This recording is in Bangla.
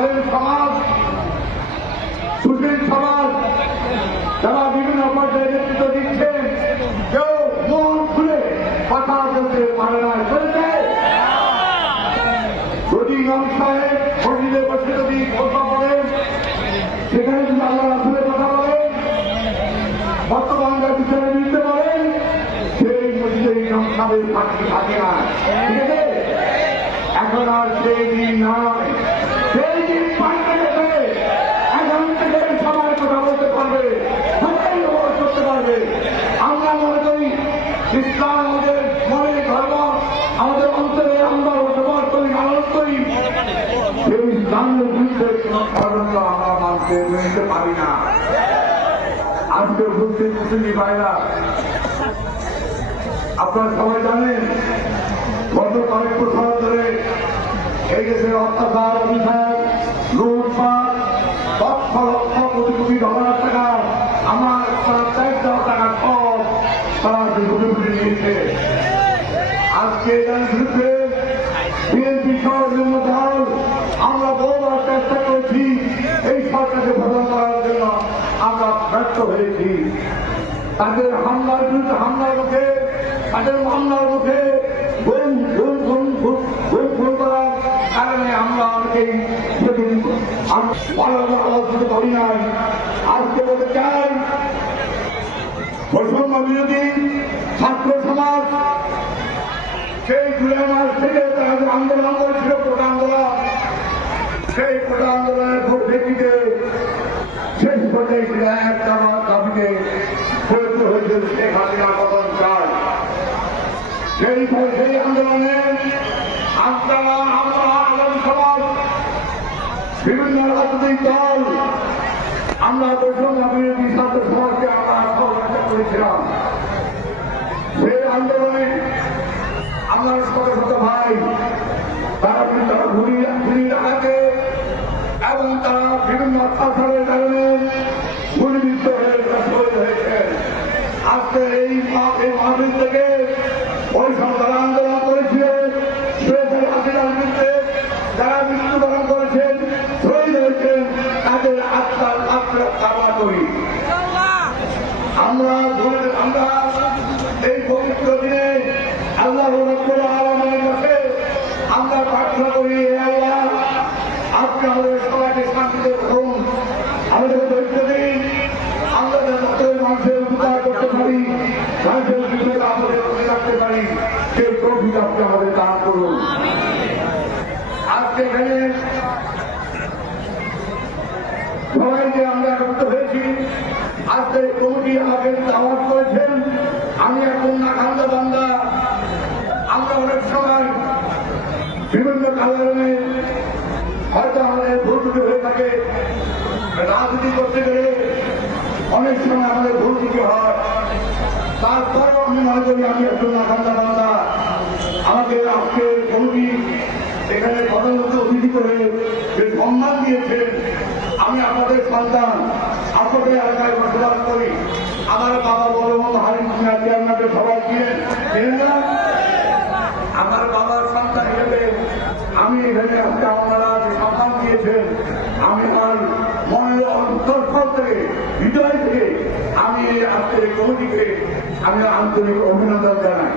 আলেম সমাজ, সুশীল সমাজ যারা বিভিন্ন পর্যায়ে নেতৃত্ব দিচ্ছেন, কেউ মন খুলে কথা বলতে পারে না। চলছে যদি ইমাম সাহেব মসজিদে বসে যদি কথা বলেন, সেখানে যদি আল্লাহ রাসূলের কথা বলেন, বর্তমানকার বিচারে দিতে পারেন, সেই মসজিদে ইমাম সাহেবের সাক্ষী থাকে না। ঠিক আছে, এখন আর সেই দিন নয়, সেই দিন পাল্টে গেছে। এখন থেকে সবাই কথা বলতে পারবে, সবাই ব্যবহার করতে পারবে। আমরা মনে করি ইসলাম আমাদের মনের ধর্ম, আমাদের অন্তরে আমরা বসবাস করি, আনন্দ করি। সেই ইসলামের বিরুদ্ধে কোন ষড়যন্ত্র আমরা মানতে নিতে পারি না। আজকে উপস্থিত মুসলিম ভাইরা, আপনারা সবাই জানেন গত কয়েক বছর ধরে এই দেশের অত্যাচার, অভিশাপ, লুটপাট, লক্ষ লক্ষ কোটি কোটি ডলার টাকা, আমার চাই দেওয়া টাকা সব তারা ঘুরে ঘুরে নিয়েছে। আজকে এর বিরুদ্ধে বিএনপি সহ বিভিন্ন দল আমরা বহুবার চেষ্টা করেছি, এই সরকারকে প্রদান করার জন্য আমরা ব্যর্থ হয়েছি। তাদের হামলার বিরুদ্ধে হামলার মুখে, তাদের মামলার মুখে গুম করার কারণে আমরা অনেকেই সেদিন আলোচনা করি নাই। আজকে বলতে চাই, বৈষম্য বিরোধী ছাত্র সমাজ সেই জুলাই মাস থেকে তাদের আন্দোলন করেছিল, কোটা আন্দোলন। সেই কোটা আন্দোলনের প্রেক্ষিতে শেষ পর্যায়ে একটা দাবিতে প্রযুক্ত হয়েছিল শেখ হাসিনা পতন চাই। সেই আন্দোলনে আমরা আলেম সমাজ, বিভিন্ন রাজনৈতিক দল, আমরা বৈষম্য বিরোধী ছাত্র সমাজকে আমরা সহযোগিতা করেছিলাম। সেই আন্দোলনে আমরা শত শত ভাই তারা ঘুরিয়ে রাখাকে এবং তারা বিভিন্ন অত্যাচারের কারণে গুলিবিদ্ধ হয়ে শহীদ হয়েছে। আজকে এই মাহফিল থেকে ওই সব যারা আন্দোলন করেছিলেন, হাসিনার বিরুদ্ধে যারা মৃত্যুবরণ করেছেন, শহীদ হয়েছেন, তাদের আত্মার কামনা করি। আমরা এই পবিত্র দিনে আল্লাহ রাব্বুল আলামিনের কাছে আমরা প্রার্থনা করি, আল্লাহ আপনি আমাদের সবাইকে শান্তিতে রাখুন, আমাদের ধৈর্য দিন, আমরা যেন মানুষের উপকার করতে পারি, মানুষের বিপদে আমাদের মনে রাখতে পারি, সেই তৌফিক আপনি আমাদের দান করুন। আজকে এখানে সবাই যে আমরা একত্রিত হয়েছি, আজকে কমিটি আমাকে দাওয়াত করেছেন। আমি এখন নাখান্দা বান্দা, আমরা অনেক সময় বিভিন্ন কারণে হয়তো আমাদের ভুল ত্রুটি হয়ে থাকে। রাজনীতি করতে গেলে অনেক সময় আমাদের ভুল ত্রুটি হয়, তারপরেও আমি মনে করি আমি একজন নাখান্দা বান্দা। আমাকে আজকে কমিটি এখানে প্রধানমন্ত্রী অতিথি করে যে সম্মান দিয়েছেন, আমি আপনাদের সন্তান, আপনাদের এলাকায় বসবাস করি। আমার বাবা বড় হারিম সিংহ চেয়ারম্যানের সবাই ছিলেন, আমার বাবার সন্তান হিসেবে আমি এখানে আজকে আপনারা যে সম্মান দিয়েছেন, আমি আমার মনের অন্তঃস্থল থেকে, হৃদয় থেকে আমি আজকের এই কমিটিকে আমি আন্তরিক অভিনন্দন জানাই।